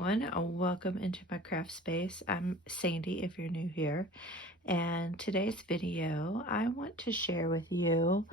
everyone. Welcome into my craft space. I'm Sandy if you're new here. And today's video, I want to share with you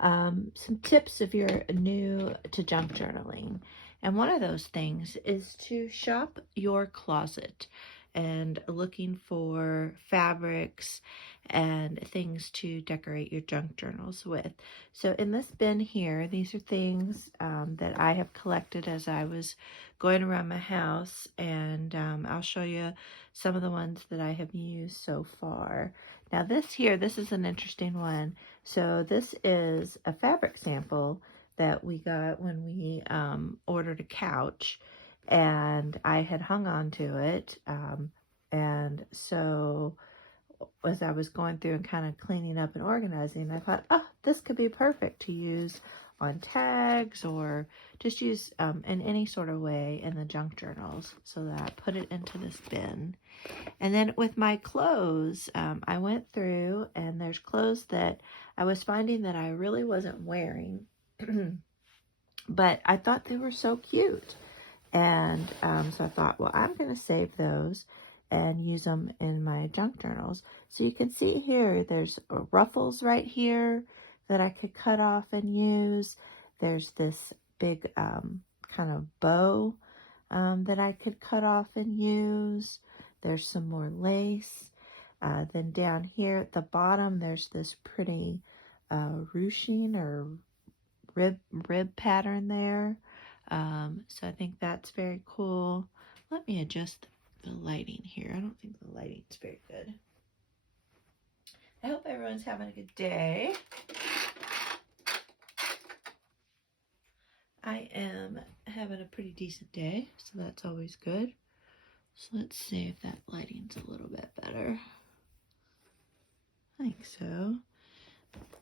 some tips if you're new to junk journaling. And one of those things is to shop your closet and looking for fabrics and things to decorate your junk journals with. So in this bin here, these are things that I have collected as I was going around my house, and I'll show you some of the ones that I have used so far. Now this is an interesting one. So this is a fabric sample that we got when we ordered a couch, and I had hung on to it, and so as I was going through and kind of cleaning up and organizing, I thought, oh, this could be perfect to use on tags or just use in any sort of way in the junk journals. So that I put it into this bin. And then with my clothes, I went through, and there's clothes that I was finding that I really wasn't wearing, but I thought they were so cute. And so I thought, well, I'm going to save those and use them in my junk journals. So you can see here, there's ruffles right here that I could cut off and use. There's this big kind of bow that I could cut off and use. There's some more lace. Then down here at the bottom, there's this pretty ruching or rib pattern there. So I think that's very cool. Let me adjust the lighting here. I don't think the lighting's very good. I hope everyone's having a good day. I am having a pretty decent day, so that's always good. So let's see if that lighting's a little bit better. I think so.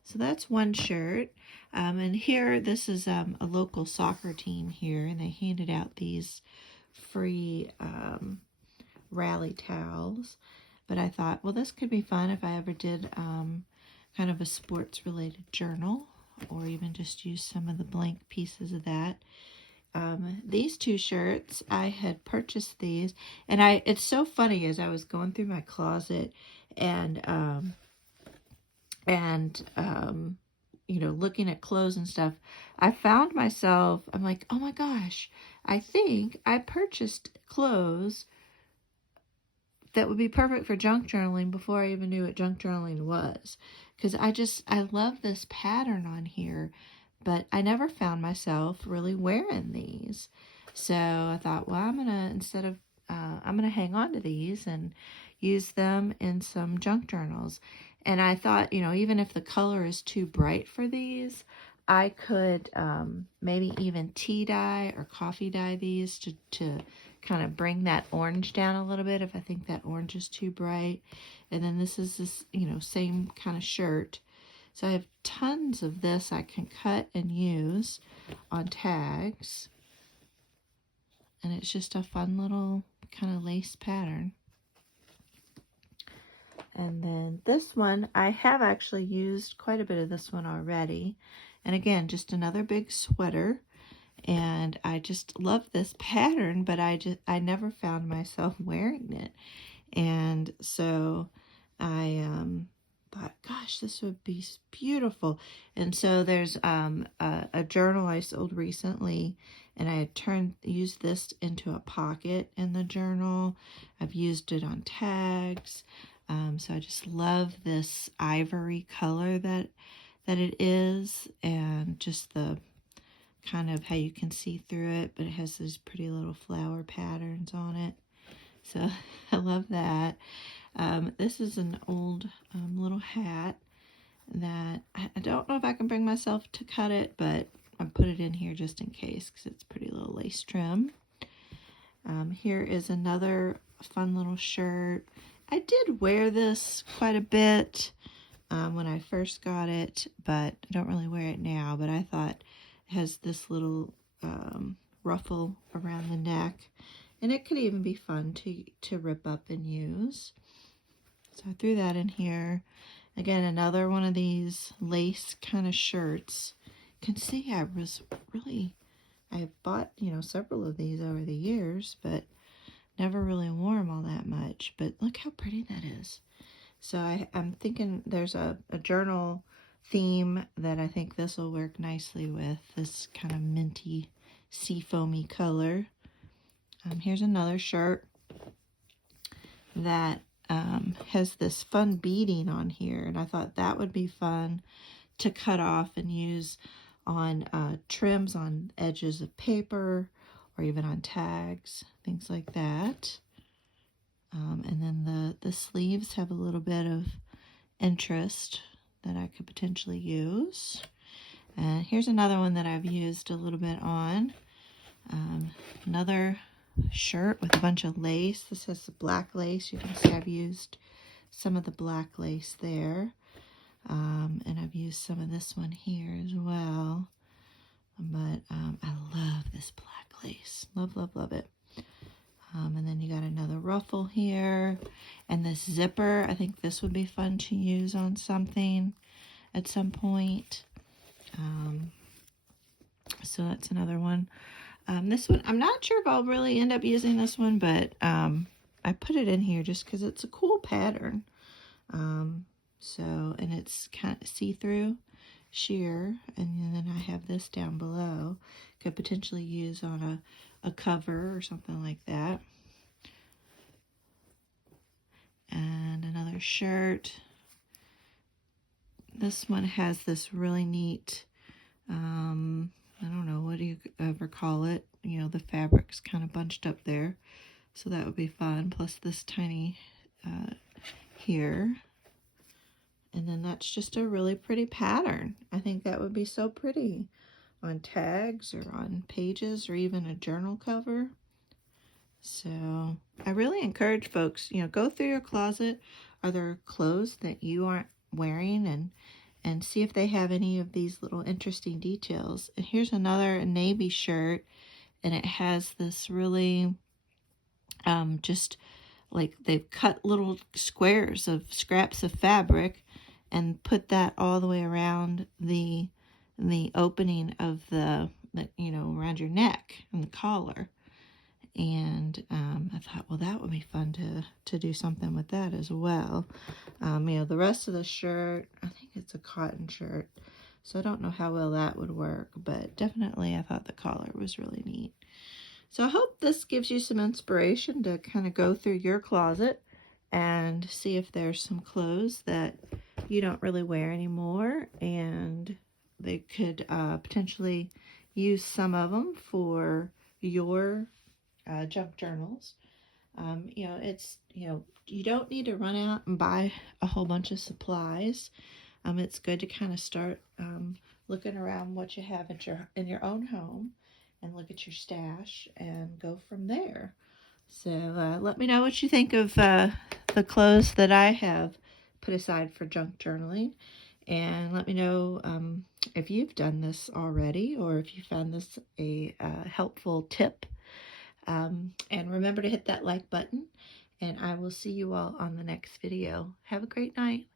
So that's one shirt. And here, this is a local soccer team here, and they handed out these free rally towels. But I thought, well, this could be fun if I ever did kind of a sports-related journal, or even just use some of the blank pieces of that. These two shirts, I had purchased these, and it's so funny as I was going through my closet and you know, looking at clothes and stuff, I found myself, I'm like, oh my gosh, I think I purchased clothes that would be perfect for junk journaling before I even knew what junk journaling was. Because I love this pattern on here, but I never found myself really wearing these. So I thought, well, I'm gonna hang on to these and use them in some junk journals. And I thought, you know, even if the color is too bright for these, I could maybe even tea dye or coffee dye these to kind of bring that orange down a little bit if I think that orange is too bright. And then this is this, you know, same kind of shirt. So I have tons of this I can cut and use on tags. And it's just a fun little kind of lace pattern. And then this one, I have actually used quite a bit of this one already. And again, just another big sweater. And I just love this pattern, but I never found myself wearing it. And so I thought, gosh, this would be beautiful. And so there's a journal I sold recently, and I had used this into a pocket in the journal. I've used it on tags. So I just love this ivory color that it is, and just the kind of how you can see through it, but it has these pretty little flower patterns on it. So I love that. This is an old little hat that I don't know if I can bring myself to cut it, but I put it in here just in case because it's pretty little lace trim. Here is another fun little shirt. I did wear this quite a bit when I first got it, but I don't really wear it now. But I thought it has this little ruffle around the neck, and it could even be fun to rip up and use. So I threw that in here. Again, another one of these lace kind of shirts. You can see I bought, you know, several of these over the years, but never really wore them all that much, but look how pretty that is. So I'm thinking there's a journal theme that I think this will work nicely with, this kind of minty seafoamy color. Here's another shirt that has this fun beading on here, and I thought that would be fun to cut off and use on trims on edges of paper or even on tags, things like that. And then the sleeves have a little bit of interest that I could potentially use. And here's another one that I've used a little bit on. Another shirt with a bunch of lace. This has the black lace. You can see I've used some of the black lace there. And I've used some of this one here as well. But I love this black lace. Love, love, love it. And then you got another ruffle here. And this zipper, I think this would be fun to use on something at some point. So that's another one. This one, I'm not sure if I'll really end up using this one, but I put it in here just because it's a cool pattern. And it's kind of see-through sheer, and then I have this down below. Could potentially use on a cover or something like that. And another shirt. This one has this really neat, I don't know, what do you ever call it? You know, the fabric's kind of bunched up there. So that would be fun. Plus this tiny here. And then that's just a really pretty pattern. I think that would be so pretty on tags or on pages or even a journal cover. So I really encourage folks, you know, go through your closet. Are there clothes that you aren't wearing, and see if they have any of these little interesting details. And here's another navy shirt, and it has this really just like they've cut little squares of scraps of fabric and put that all the way around the opening of the you know, around your neck and the collar. And I thought, well, that would be fun to do something with that as well. You know, the rest of the shirt, I think it's a cotton shirt, so I don't know how well that would work, but definitely I thought the collar was really neat. So I hope this gives you some inspiration to kind of go through your closet and see if there's some clothes that you don't really wear anymore, and they could potentially use some of them for your junk journals. You know, it's, you know, you don't need to run out and buy a whole bunch of supplies. It's good to kind of start looking around what you have at in your own home and look at your stash and go from there. So let me know what you think of the clothes that I have put aside for junk journaling, and let me know if you've done this already or if you found this a helpful tip. And remember to hit that like button, and I will see you all on the next video. Have a great night.